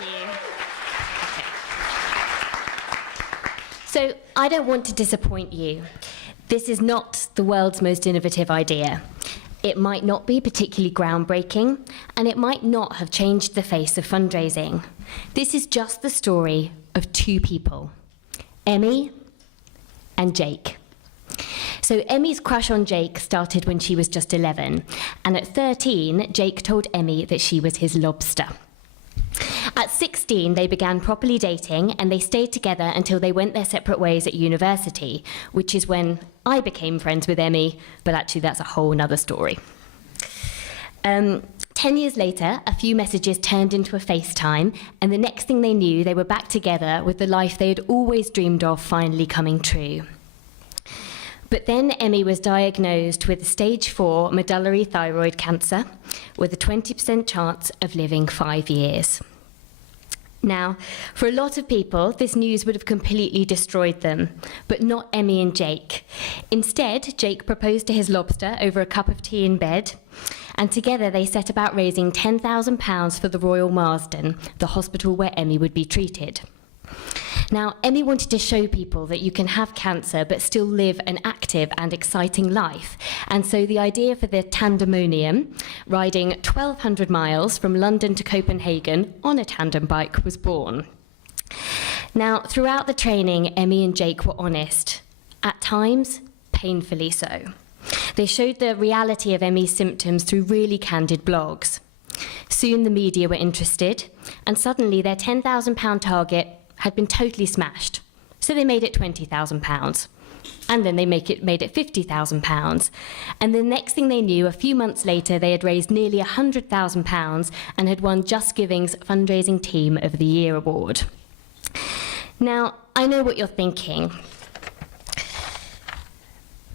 you. So I don't want to disappoint you. This is not the world's most innovative idea. It might not be particularly groundbreaking, and it might not have changed the face of fundraising. This is just the story of two people, Emmy and Jake. So Emmy's crush on Jake started when she was just 11, and at 13, Jake told Emmy that she was his lobster. At 16, they began properly dating, and they stayed together until they went their separate ways at university, which is when I became friends with Emmy, but actually that's a whole nother story. 10 years later, a few messages turned into a FaceTime, and the next thing they knew, they were back together with the life they had always dreamed of finally coming true. But then Emmy was diagnosed with stage 4 medullary thyroid cancer with a 20% chance of living 5 years. Now, for a lot of people, this news would have completely destroyed them, but not Emmy and Jake. Instead, Jake proposed to his lobster over a cup of tea in bed, and together they set about raising £10,000 for the Royal Marsden, the hospital where Emmy would be treated. Now, Emmy wanted to show people that you can have cancer but still live an active and exciting life. And so the idea for the tandemonium, riding 1,200 miles from London to Copenhagen on a tandem bike, was born. Now, throughout the training, Emmy and Jake were honest, at times painfully so. They showed the reality of Emmy's symptoms through really candid blogs. Soon the media were interested, and suddenly their £10,000 target had been totally smashed. So they made it £20,000. And then they made it £50,000. And the next thing they knew, a few months later, they had raised nearly £100,000 and had won Just Giving's Fundraising Team of the Year award. Now, I know what you're thinking.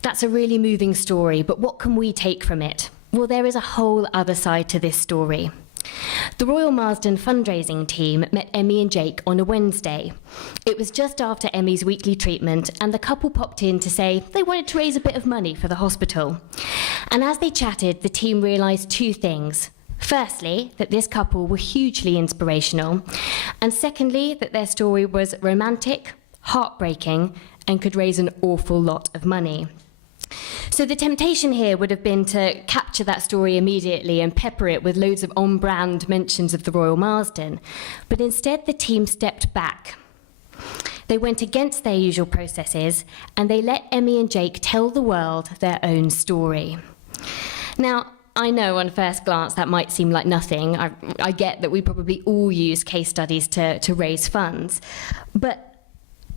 That's a really moving story, but what can we take from it? Well, there is a whole other side to this story. The Royal Marsden fundraising team met Emmy and Jake on a Wednesday. It was just after Emmy's weekly treatment, and the couple popped in to say they wanted to raise a bit of money for the hospital. And as they chatted, the team realised two things. Firstly, that this couple were hugely inspirational, and secondly, that their story was romantic, heartbreaking, and could raise an awful lot of money. So the temptation here would have been to capture that story immediately and pepper it with loads of on-brand mentions of the Royal Marsden. But instead, the team stepped back. They went against their usual processes, and they let Emmy and Jake tell the world their own story. Now, I know on first glance that might seem like nothing. I get that we probably all use case studies to raise funds. But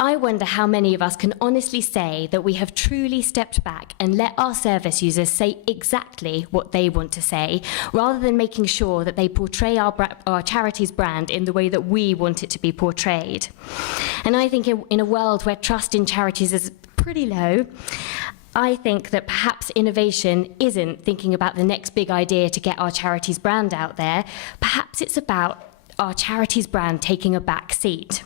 I wonder how many of us can honestly say that we have truly stepped back and let our service users say exactly what they want to say, rather than making sure that they portray our charity's brand in the way that we want it to be portrayed. And I think in a world where trust in charities is pretty low, I think that perhaps innovation isn't thinking about the next big idea to get our charity's brand out there. Perhaps it's about our charity's brand taking a back seat.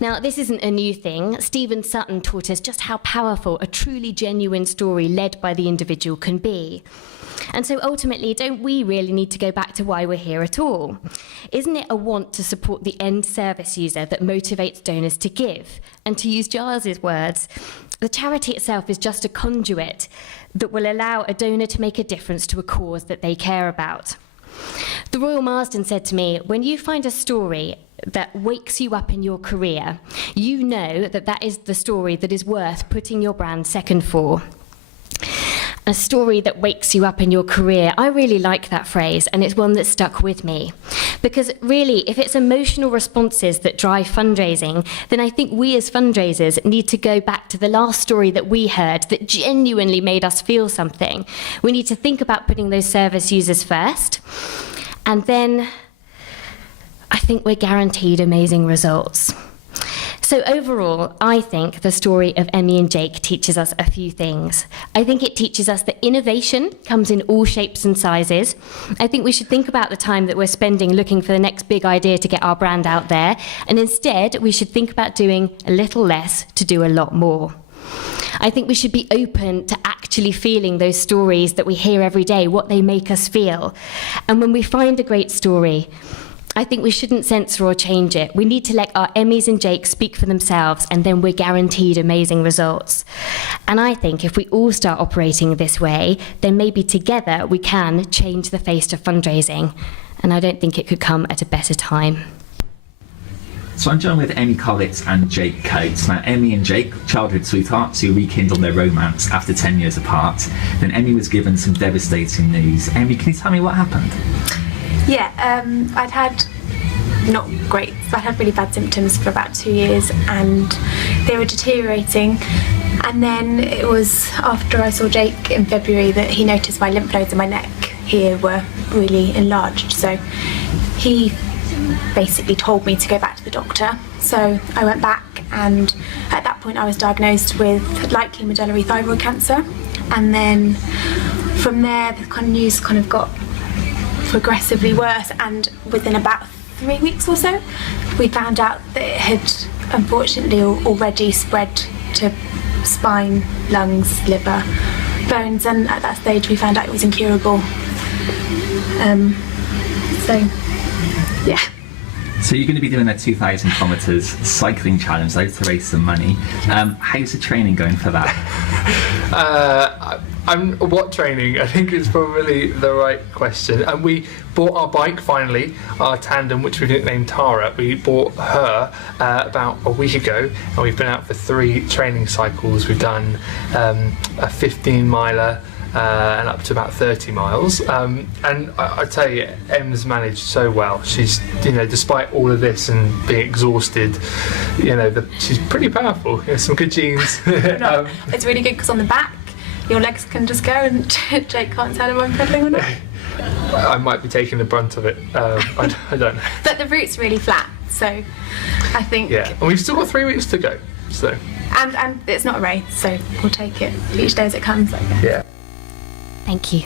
Now, this isn't a new thing. Stephen Sutton taught us just how powerful a truly genuine story led by the individual can be. And so ultimately, don't we really need to go back to why we're here at all? Isn't it a want to support the end service user that motivates donors to give? And to use Giles's words, the charity itself is just a conduit that will allow a donor to make a difference to a cause that they care about. The Royal Marsden said to me, when you find a story that wakes you up in your career, you know that that is the story that is worth putting your brand second for. A story that wakes you up in your career. I really like that phrase, and it's one that stuck with me. Because really, if it's emotional responses that drive fundraising, then I think we as fundraisers need to go back to the last story that we heard that genuinely made us feel something. We need to think about putting those service users first, and then I think we're guaranteed amazing results. So overall, I think the story of Emmy and Jake teaches us a few things. I think it teaches us that innovation comes in all shapes and sizes. I think we should think about the time that we're spending looking for the next big idea to get our brand out there, and instead we should think about doing a little less to do a lot more. I think we should be open to actually feeling those stories that we hear every day, what they make us feel. And when we find a great story, I think we shouldn't censor or change it. We need to let our Emmys and Jakes speak for themselves, and then we're guaranteed amazing results. And I think if we all start operating this way, then maybe together we can change the face of fundraising. And I don't think it could come at a better time. So I'm joined with Emmy Collett and Jake Coates. Now, Emmy and Jake, childhood sweethearts who rekindled their romance after 10 years apart. Then Emmy was given some devastating news. Emmy, can you tell me what happened? Yeah, I'd had really bad symptoms for about 2 years, and they were deteriorating. And then it was after I saw Jake in February that he noticed my lymph nodes in my neck here were really enlarged. So he basically told me to go back to the doctor. So I went back, and at that point I was diagnosed with likely medullary thyroid cancer. And then from there the kind of news kind of got progressively worse, and within about 3 weeks or so we found out that it had unfortunately already spread to spine, lungs, liver, bones, and at that stage we found out it was incurable. So you're going to be doing a 2,000 kilometres cycling challenge though to raise some money. How's the training going for that? What training? I think it's probably the right question. And we bought our bike finally, our tandem, which we nicknamed Tara. We bought her about a week ago, and we've been out for 3 training cycles. We've done a 15 miler and up to about 30 miles. And I tell you, Em's managed so well. She's, despite all of this and being exhausted, she's pretty powerful. Some good genes. It's really good because on the back, your legs can just go, and Jake can't tell if I'm pedaling or not. I might be taking the brunt of it. I don't know. But the route's really flat, so I think. Yeah, and we've still got 3 weeks to go. So. And it's not a race, so we'll take it each day as it comes, I guess. Yeah. Thank you.